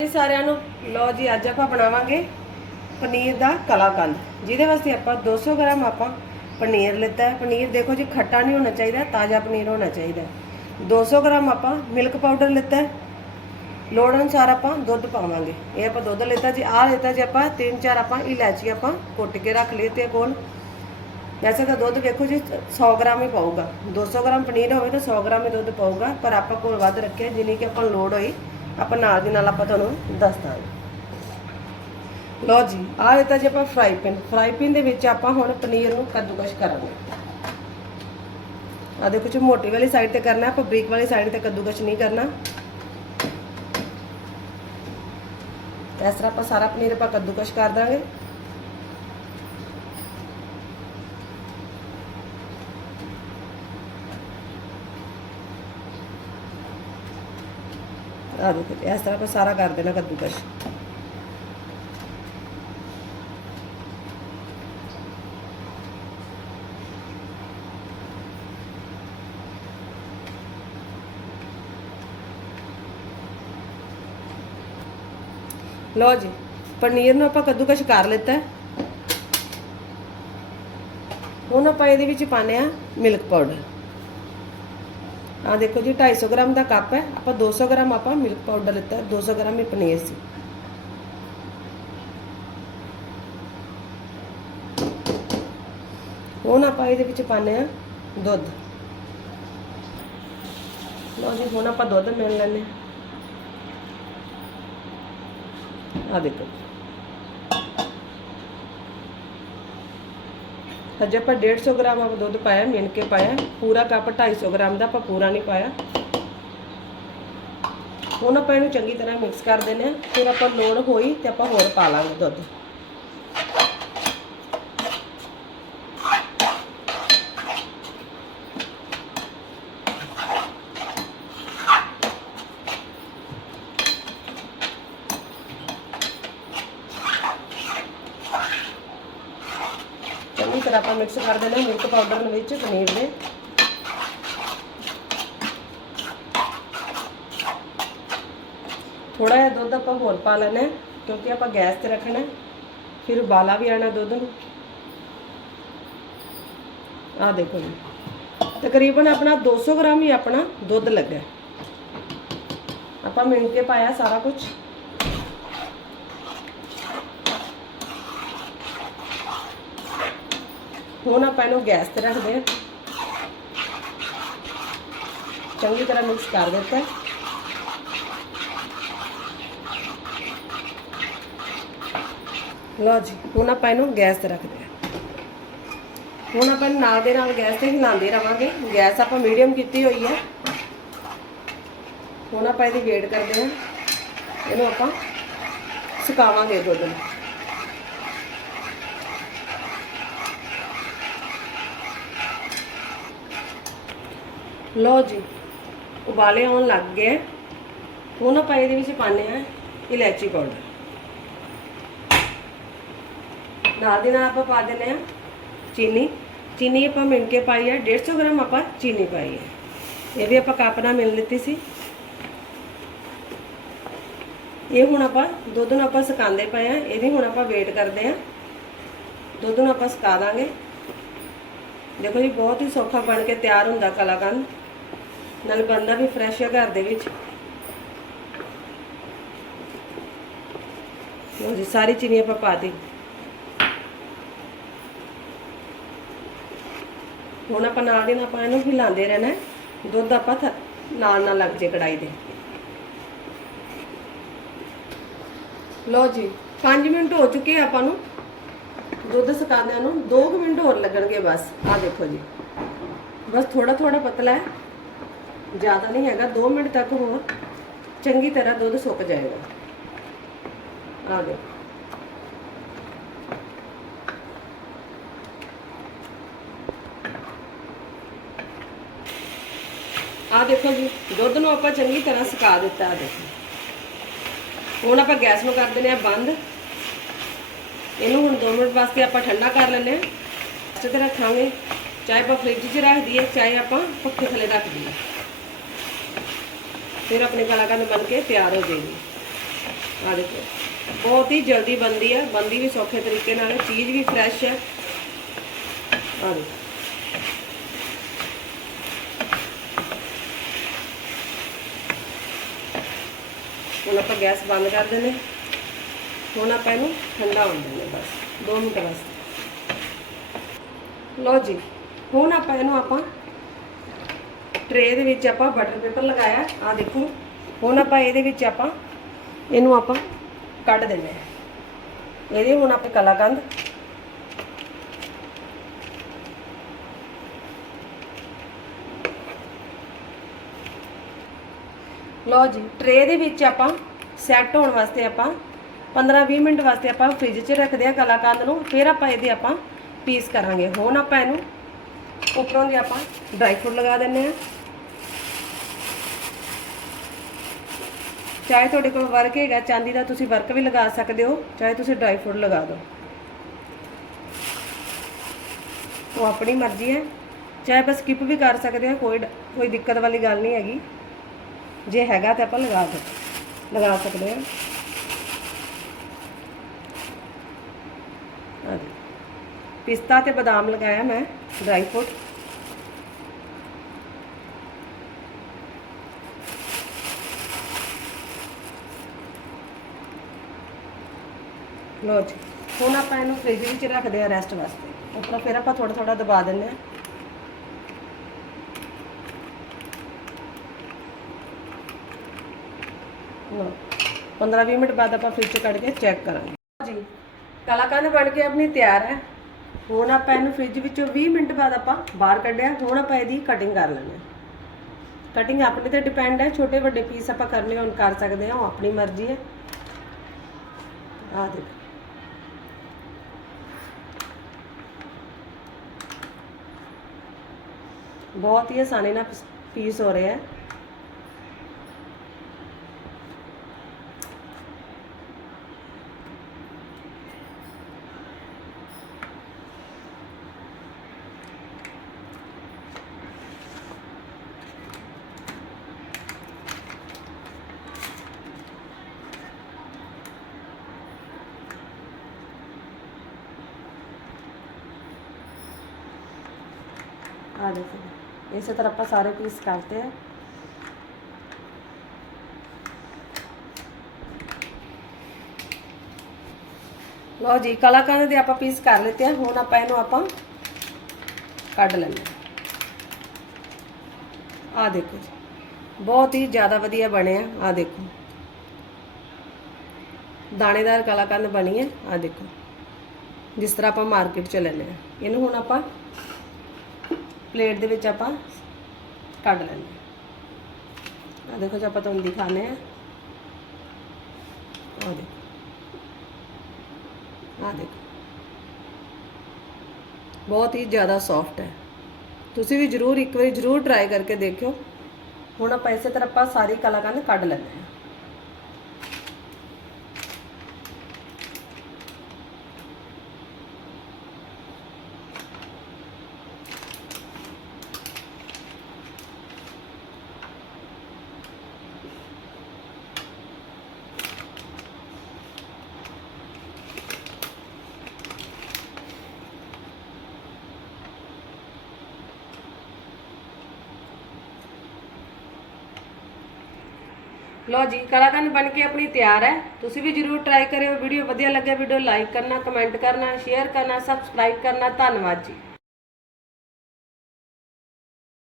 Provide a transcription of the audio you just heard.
ਜੀ ਸਾਰਿਆਂ ਨੂੰ, ਲਓ ਜੀ, ਅੱਜ ਆਪਾਂ ਬਣਾਵਾਂਗੇ ਪਨੀਰ ਦਾ ਕਲਾਕੰਦ ਜਿਹਦੇ ਵਾਸਤੇ ਆਪਾਂ 200 ਗ੍ਰਾਮ ਆਪਾਂ ਪਨੀਰ ਲਿੱਤਾ ਹੈ। ਪਨੀਰ ਦੇਖੋ ਜੀ, ਖੱਟਾ ਨਹੀਂ ਹੋਣਾ ਚਾਹੀਦਾ, ਤਾਜ਼ਾ ਪਨੀਰ ਹੋਣਾ ਚਾਹੀਦਾ ਹੈ। 200 ਗ੍ਰਾਮ ਆਪਾਂ ਮਿਲਕ ਪਾਊਡਰ ਲਿੱਤਾ ਹੈ। ਲੋੜ ਅਨੁਸਾਰ ਆਪਾਂ ਦੁੱਧ ਪਾਵਾਂਗੇ। ਇਹ ਆਪਾਂ ਦੁੱਧ ਲਿੱਤਾ ਜੀ, ਆਹ ਲਿੱਤਾ ਜੀ ਆਪਾਂ ਤਿੰਨ ਚਾਰ ਆਪਾਂ ਇਲਾਚੀ ਆਪਾਂ ਕੁੱਟ ਕੇ ਰੱਖ ਲਈ ਤੇ ਕੋਲ ਵੈਸੇ ਤਾਂ ਦੁੱਧ ਵੇਖੋ ਜੀ 100 ਗ੍ਰਾਮ ਹੀ ਪਾਊਗਾ। 200 ਗ੍ਰਾਮ ਪਨੀਰ ਹੋਵੇ ਤਾਂ 100 ਗ੍ਰਾਮ ਹੀ ਦੁੱਧ ਪਾਊਗਾ, ਪਰ ਆਪਾਂ ਕੋਲ ਵੱਧ ਰੱਖਿਆ, ਜਿੰਨੀ ਕਿ ਆਪਾਂ ਨੂੰ ਲੋੜ ਹੋਈ। ਆਪਾਂ ਨਾਲ ਦੀ ਨਾਲ ਆਪਾਂ ਤੁਹਾਨੂੰ ਦੱਸ ਦਾਂਗੇ। ਲਓ ਜੀ, ਆਹ ਲਿੱਤਾ ਜੀ ਆਪਾਂ ਫਰਾਈ ਪੈਨ ਫਰਾਈ ਪੈਨ ਦੇ ਵਿੱਚ ਆਪਾਂ ਹੁਣ ਪਨੀਰ ਨੂੰ ਕੱਦੂਕਸ਼ ਕਰਾਂਗੇ। ਆ ਦੇਖੋ ਜੀ, ਮੋਟੀ ਵਾਲੀ ਸਾਈਡ ਤੇ ਕਰਨਾ ਆਪਾਂ ਬਰੀਕ ਵਾਲੀ ਸਾਈਡ ਤੇ ਕੱਦੂਕਸ਼ ਨਹੀਂ ਕਰਨਾ। ਇਸ ਤਰ੍ਹਾਂ ਆਪਾਂ ਸਾਰਾ ਪਨੀਰ ਆਪਾਂ ਕੱਦੂਕਸ਼ ਕਰ ਦਾਂਗੇ। ਆ ਦੇਖੋ, ਇਸ ਤਰ੍ਹਾਂ ਆਪਾਂ ਸਾਰਾ ਕਰ ਦੇਣਾ ਕੱਦੂਕਸ਼। ਲਓ ਜੀ, ਪਨੀਰ ਨੂੰ ਆਪਾਂ ਕੱਦੂਕਸ਼ ਕਰ ਲਿੱਤਾ ਹੁਣ ਆਪਾਂ ਇਹਦੇ ਵਿੱਚ ਪਾਣੇ ਆ ਮਿਲਕ ਪਾਊਡਰ ਆ ਦੇਖੋ ਜੀ 250 ਗ੍ਰਾਮ ਦਾ ਕੱਪ ਹੈ ਆਪਾਂ 200 ਗ੍ਰਾਮ ਆਪਾਂ ਮਿਲਕ ਪਾਊਡਰ ਲਿੱਤਾ ਹੈ, 200 ਗ੍ਰਾਮ ਹੀ ਪਨੀਰ ਸੀ ਹੁਣ ਆਪਾਂ ਇਹਦੇ ਵਿੱਚ ਪਾਣੇ ਆ ਦੁੱਧ ਲਓ ਜੀ ਹੁਣ ਆਪਾਂ ਦੁੱਧ ਮਿਲ ਲੈਣੇ ਆ ਦੇਖੋ ਹਜੇ ਆਪਾਂ 150 ਗ੍ਰਾਮ ਆਪਾਂ ਦੁੱਧ ਪਾਇਆ, ਮਿਣ ਕੇ ਪਾਇਆ, ਪੂਰਾ ਕੱਪ 250 ਗ੍ਰਾਮ ਦਾ ਆਪਾਂ ਪੂਰਾ ਨਹੀਂ ਪਾਇਆ। ਹੁਣ ਆਪਾਂ ਇਹਨੂੰ ਚੰਗੀ ਤਰ੍ਹਾਂ ਮਿਕਸ ਕਰ ਦਿੰਦੇ ਹਾਂ, ਫਿਰ ਆਪਾਂ ਲੋੜ ਹੋਈ ਤੇ ਆਪਾਂ ਹੋਰ ਪਾ ਲਾਂਗੇ ਦੁੱਧ। ਚੰਗੀ ਤਰ੍ਹਾਂ ਆਪਾਂ ਮਿਕਸ ਕਰ ਦੇਣਾ ਮਿਲਕ ਪਾਊਡਰ ਦੇ ਵਿੱਚ ਪਨੀਰ ਦੇ ਥੋੜਾ ਜਿਹਾ ਦੁੱਧ ਆਪਾਂ ਹੋਰ ਪਾ ਲੈਣਾ ਹੈ, ਕਿਉਂਕਿ ਆਪਾਂ ਗੈਸ ਤੇ ਰੱਖਣਾ ਹੈ। ਫਿਰ ਉਬਾਲਾ ਵੀ ਆਣਾ ਦੁੱਧ ਨੂੰ ਆ ਦੇਖੋ ਜੀ ਤਕਰੀਬਨ ਆਪਣਾ 200 ਗ੍ਰਾਮ ਹੀ ਆਪਣਾ ਦੁੱਧ ਲੱਗਾ ਹੈ। ਆਪਾਂ ਮਿਣ ਕੇ ਪਾਇਆ ਸਾਰਾ ਕੁਝ ਹੁਣ ਆਪਾਂ ਇਹਨੂੰ ਗੈਸ ਤੇ ਰੱਖਦੇ ਹਾਂ। ਚੰਗੀ ਤਰ੍ਹਾਂ ਮਿਕਸ ਕਰ ਦਿੱਤਾ। ਲਓ ਜੀ, ਹੁਣ ਆਪਾਂ ਇਹਨੂੰ ਗੈਸ ਤੇ ਰੱਖਦੇ ਹਾਂ। ਹੁਣ ਆਪਾਂ ਨਾਲ ਦੇ ਨਾਲ ਗੈਸ ਤੇ ਹਿਲਾਉਂਦੇ ਰਵਾਂਗੇ। ਗੈਸ ਆਪਾਂ ਮੀਡੀਅਮ ਕੀਤੀ ਹੋਈ ਹੈ। ਹੁਣ ਆਪਾਂ ਇਹਦੀ ਵੇਟ ਕਰਦੇ ਹਾਂ। ਇਹਨੂੰ ਆਪਾਂ ਸੁਕਾਵਾਂਗੇ ਦੁੱਧ ਨੂੰ। ਲਓ ਜੀ, ਉਬਾਲੇ ਆਉਣ ਲੱਗ ਗਏ। ਹੁਣ ਆਪਾਂ ਇਹਦੇ ਵਿੱਚ ਪਾਣੇ ਆ ਇਲਾਇਚੀ ਪਾਊਡਰ ਨਾਲ ਦੇ ਨਾਲ ਆਪਾਂ ਪਾ ਦਿੰਦੇ ਆ ਚੀਨੀ। ਚੀਨੀ ਆਪਾਂ ਮਿਣ ਕੇ ਪਾਈ ਹੈ 150 ਗ੍ਰਾਮ ਆਪਾਂ ਚੀਨੀ ਪਾਈ ਹੈ। ਇਹ ਵੀ ਆਪਾਂ ਕੱਪ ਨਾਲ ਮਿਲ ਲਿੱਤੀ ਸੀ। ਇਹ ਹੁਣ ਆਪਾਂ ਦੁੱਧ ਨੂੰ ਆਪਾਂ ਸੁਕਾਉਂਦੇ ਪਏ ਆ ਇਹਦੀ ਹੁਣ ਆਪਾਂ ਵੇਟ ਕਰਦੇ ਆ ਦੁੱਧ ਨੂੰ ਆਪਾਂ ਸੁਕਾ ਦਾਂਗੇ। ਦੇਖੋ ਜੀ, ਬਹੁਤ ਹੀ ਸੌਖਾ ਬਣ ਕੇ ਤਿਆਰ ਹੁੰਦਾ ਕਲਾਕੰਦ। ਨਾਲ ਬੰਦਾ ਵੀ ਫਰੈਸ਼ ਆ ਘਰ ਦੇ ਵਿੱਚ। ਲਓ ਜੀ, ਸਾਰੀ ਚੀਨੀ ਆਪਾਂ ਪਾ ਦਿੱਤੀ ਹੁਣ ਆਪਾਂ ਨਾਲ ਦੀ ਨਾਲ ਆਪਾਂ ਇਹਨੂੰ ਹਿਲਾਉਂਦੇ ਰਹਿਣਾ ਦੁੱਧ ਆਪਾਂ ਥ- ਨਾਲ ਨਾਲ ਲੱਗ ਜੇ ਕੜਾਈ ਦੇ। ਲਓ ਜੀ 5 ਮਿੰਟ ਹੋ ਚੁੱਕੇ ਆਪਾਂ ਨੂੰ। ਦੁੱਧ ਸੁਕਾਉਂਦਿਆਂ ਨੂੰ 2 ਮਿੰਟ ਹੋਰ ਲੱਗਣਗੇ ਬਸ। ਆਹ ਦੇਖੋ ਜੀ। ਬਸ ਥੋੜਾ ਥੋੜਾ ਪਤਲਾ ਹੈ। ਜ਼ਿਆਦਾ ਨਹੀਂ ਹੈਗਾ 2 ਮਿੰਟ ਤੱਕ ਹੋਰ ਚੰਗੀ ਤਰ੍ਹਾਂ ਦੁੱਧ ਸੁੱਕ ਜਾਏਗਾ। ਆ ਦੇਖੋ ਆ ਦੇਖੋ ਜੀ, ਦੁੱਧ ਨੂੰ ਆਪਾਂ ਚੰਗੀ ਤਰ੍ਹਾਂ ਸੁਕਾ ਦਿੱਤਾ ਆ ਦੇਖੋ। ਹੁਣ ਆਪਾਂ ਗੈਸ ਨੂੰ ਕਰ ਦਿੰਦੇ ਆ ਬੰਦ। ਇਹਨੂੰ ਹੁਣ 2 ਮਿੰਟ ਵਾਸਤੇ ਆਪਾਂ ਠੰਡਾ ਕਰ ਲੈਂਦੇ ਆ ਇਸ ਤੇ ਰੱਖਾਂਗੇ ਚਾਹੇ ਆਪਾਂ ਫ੍ਰਿਜ 'ਚ ਰੱਖ ਦਈਏ, ਚਾਹੇ ਆਪਾਂ ਪੱਖੇ ਥੱਲੇ ਰੱਖ ਦਈਏ। ਫਿਰ ਆਪਣੇ ਕਲਾਕੰਦ ਬਣ ਕੇ ਤਿਆਰ ਹੋ ਜਾਏਗੀ ਆ ਦੇਖੋ ਬਹੁਤ ਹੀ ਜਲਦੀ ਬਣਦੀ ਹੈ ਬਣਦੀ ਵੀ ਸੌਖੇ ਤਰੀਕੇ ਨਾਲ ਹੈ ਚੀਜ਼ ਵੀ ਫਰੈਸ਼ ਹੈ ਆ ਦੇਖੋ ਹੁਣ ਆਪਾਂ ਗੈਸ ਬੰਦ ਕਰ ਦਿੰਦੇ ਹਾਂ। ਹੁਣ ਆਪਾਂ ਇਹਨੂੰ ਠੰਡਾ ਹੋਣ ਦਿੰਦੇ ਹਾਂ ਬਸ। 2 ਮਿੰਟ ਵਾਸਤੇ ਲਓ ਜੀ। ਹੁਣ ਆਪਾਂ ਇਹਨੂੰ ਆਪਾਂ ਟਰੇ ਦੇ ਵਿੱਚ ਆਪਾਂ ਬਟਰ ਪੇਪਰ ਲਗਾਇਆ। ਆ ਦੇਖੋ, ਹੁਣ ਆਪਾਂ ਇਹਦੇ ਵਿੱਚ ਆਪਾਂ ਇਹਨੂੰ ਆਪਾਂ ਕੱਢ ਦਿੰਦੇ ਹਾਂ। ਇਹਦੇ ਹੁਣ ਆਪਾਂ ਕਲਾਕੰਦ। ਲਓ ਜੀ ਟਰੇ ਦੇ ਵਿੱਚ ਆਪਾਂ ਸੈੱਟ ਹੋਣ ਵਾਸਤੇ ਆਪਾਂ 15-20 ਮਿੰਟ ਵਾਸਤੇ ਆਪਾਂ ਫ੍ਰਿਜ 'ਚ ਰੱਖਦੇ ਆ ਕਲਾਕੰਦ ਨੂੰ। ਫਿਰ ਆਪਾਂ ਇਹਦੇ ਆਪਾਂ ਪੀਸ ਕਰਾਂਗੇ। ਹੁਣ ਆਪਾਂ ਇਹਨੂੰ ਉੱਪਰੋਂ ਦੀ ਆਪਾਂ ਡਰਾਈ ਫਰੂਟ ਲਗਾ ਦਿੰਨੇ ਆ ਚਾਹੇ ਤੁਹਾਡੇ ਕੋਲ ਵਰਕ ਹੈਗਾ, ਚਾਂਦੀ ਦਾ ਤੁਸੀਂ ਵਰਕ ਵੀ ਲਗਾ ਸਕਦੇ ਹੋ, ਚਾਹੇ ਤੁਸੀਂ ਡਰਾਈ ਫਰੂਟ ਲਗਾ ਦਿਓ। ਉਹ ਆਪਣੀ ਮਰਜ਼ੀ ਹੈ। ਚਾਹੇ ਆਪਾਂ ਸਕਿਪ ਵੀ ਕਰ ਸਕਦੇ ਹਾਂ, ਕੋਈ ਡ- ਕੋਈ ਦਿੱਕਤ ਵਾਲੀ ਗੱਲ ਨਹੀਂ ਹੈਗੀ। ਜੇ ਹੈਗਾ ਤਾਂ ਆਪਾਂ ਲਗਾ ਸਕਦੇ ਲਗਾ ਸਕਦੇ ਹਾਂ। ਆ ਪਿਸਤਾ ਤੇ ਬਦਾਮ ਲਗਾਇਆ ਮੈਂ ਡਰਾਈ ਫਰੂਟ ਲੋ ਜੀ, ਹੁਣ ਆਪਾਂ ਇਹਨੂੰ ਫ੍ਰਿਜ ਵਿੱਚ ਰੱਖਦੇ ਆ ਰੈਸਟ ਵਾਸਤੇ। ਉੱਪਰੋਂ ਫਿਰ ਆਪਾਂ ਥੋੜਾ ਥੋੜਾ ਦਬਾ ਦਿੰਦੇ ਆ ਲਓ 15-20 ਮਿੰਟ ਬਾਅਦ ਆਪਾਂ ਫ੍ਰਿਜ 'ਚ ਕੱਢ ਕੇ ਚੈੱਕ ਕਰਾਂਗੇ। ਜੀ, ਕਲਾਕੰਦ ਬਣ ਕੇ ਆਪਣੀ ਤਿਆਰ ਹੈ। ਹੁਣ ਆਪਾਂ ਇਹਨੂੰ ਫ੍ਰਿਜ ਵਿੱਚੋਂ 20 ਮਿੰਟ ਬਾਅਦ ਆਪਾਂ ਬਾਹਰ ਕੱਢਿਆ। ਹੁਣ ਆਪਾਂ ਇਹਦੀ ਕਟਿੰਗ ਕਰ ਲੈਂਦੇ ਹਾਂ। ਕਟਿੰਗ ਆਪਣੇ ਤੇ ਡਿਪੈਂਡ ਹੈ, ਛੋਟੇ ਵੱਡੇ ਪੀਸ ਆਪਾਂ ਕਰਨੇ, ਹੋਣ ਕਰ ਸਕਦੇ ਹਾਂ, ਉਹ ਆਪਣੀ ਮਰਜ਼ੀ ਹੈ। ਆਹ ਦੇਖੋ। ਬਹੁਤ ਹੀ ਆਸਾਨੀ ਨਾਲ ਪੀਸ ਹੋ ਰਿਹਾ ਹੈ। ਆ ਦੇਖੋ ਇਸੇ ਤਰ੍ਹਾਂ ਆਪਾਂ ਸਾਰੇ ਪੀਸ ਕਰਤੇ हैं ਲਓ ਜੀ ਕਲਾਕੰਦ ਦੇ ਆਪਾਂ ਪੀਸ ਕਰ ਲਿੱਤੇ ਆ, ਹੁਣ ਆਪਾਂ ਇਹਨੂੰ ਆਪਾਂ ਕੱਢ ਲੈਂਦੇ ਆ ਆ ਦੇਖੋ ਜੀ, ਬਹੁਤ ਹੀ ਜ਼ਿਆਦਾ ਵਧੀਆ ਬਣਿਆ ਆ ਦੇਖੋ। ਦਾਣੇਦਾਰ ਕਲਾਕੰਦ ਬਣੀ ਹੈ ਆ ਦੇਖੋ। ਜਿਸ ਤਰ੍ਹਾਂ ਆਪਾਂ ਮਾਰਕੀਟ ਚ ਲੈਂਦੇ ਆ ਇਹਨੂੰ ਹੁਣ ਆਪਾਂ ਪਲੇਟ ਦੇ ਵਿੱਚ ਆਪਾਂ ਕੱਢ ਲੈਂਦੇ ਹਾਂ। ਆ ਦੇਖੋ ਜੀ, ਆਪਾਂ ਤੁਹਾਨੂੰ ਦਿਖਾਣੇ ਆ ਆ ਦੇਖੋ। ਆ ਦੇਖੋ। ਬਹੁਤ ਹੀ ਜ਼ਿਆਦਾ ਸੌਫਟ ਹੈ। ਤੁਸੀਂ ਵੀ ਜਰੂਰ ਇੱਕ ਵਾਰੀ ਜਰੂਰ ਟਰਾਈ ਕਰਕੇ ਦੇਖਿਓ। ਹੁਣ ਆਪਾਂ ਇਸੇ ਤਰ੍ਹਾਂ ਆਪਾਂ ਸਾਰੀ ਕਲਾਕੰਦ ਕੱਢ ਲੈਂਦੇ ਹਾਂ। ਲੋ ਜੀ ਕਲਾਕੰਦ ਬਣ ਕੇ ਆਪਣੀ ਤਿਆਰ ਹੈ। ਤੁਸੀਂ ਵੀ ਜਰੂਰ ਟਰਾਈ ਕਰਿਓ। ਵੀਡੀਓ ਵਧੀਆ ਲੱਗਿਆ ਵੀਡੀਓ ਲਾਈਕ ਕਰਨਾ ਕਮੈਂਟ ਕਰਨਾ ਸ਼ੇਅਰ ਕਰਨਾ ਸਬਸਕ੍ਰਾਈਬ ਕਰਨਾ। ਧੰਨਵਾਦ ਜੀ।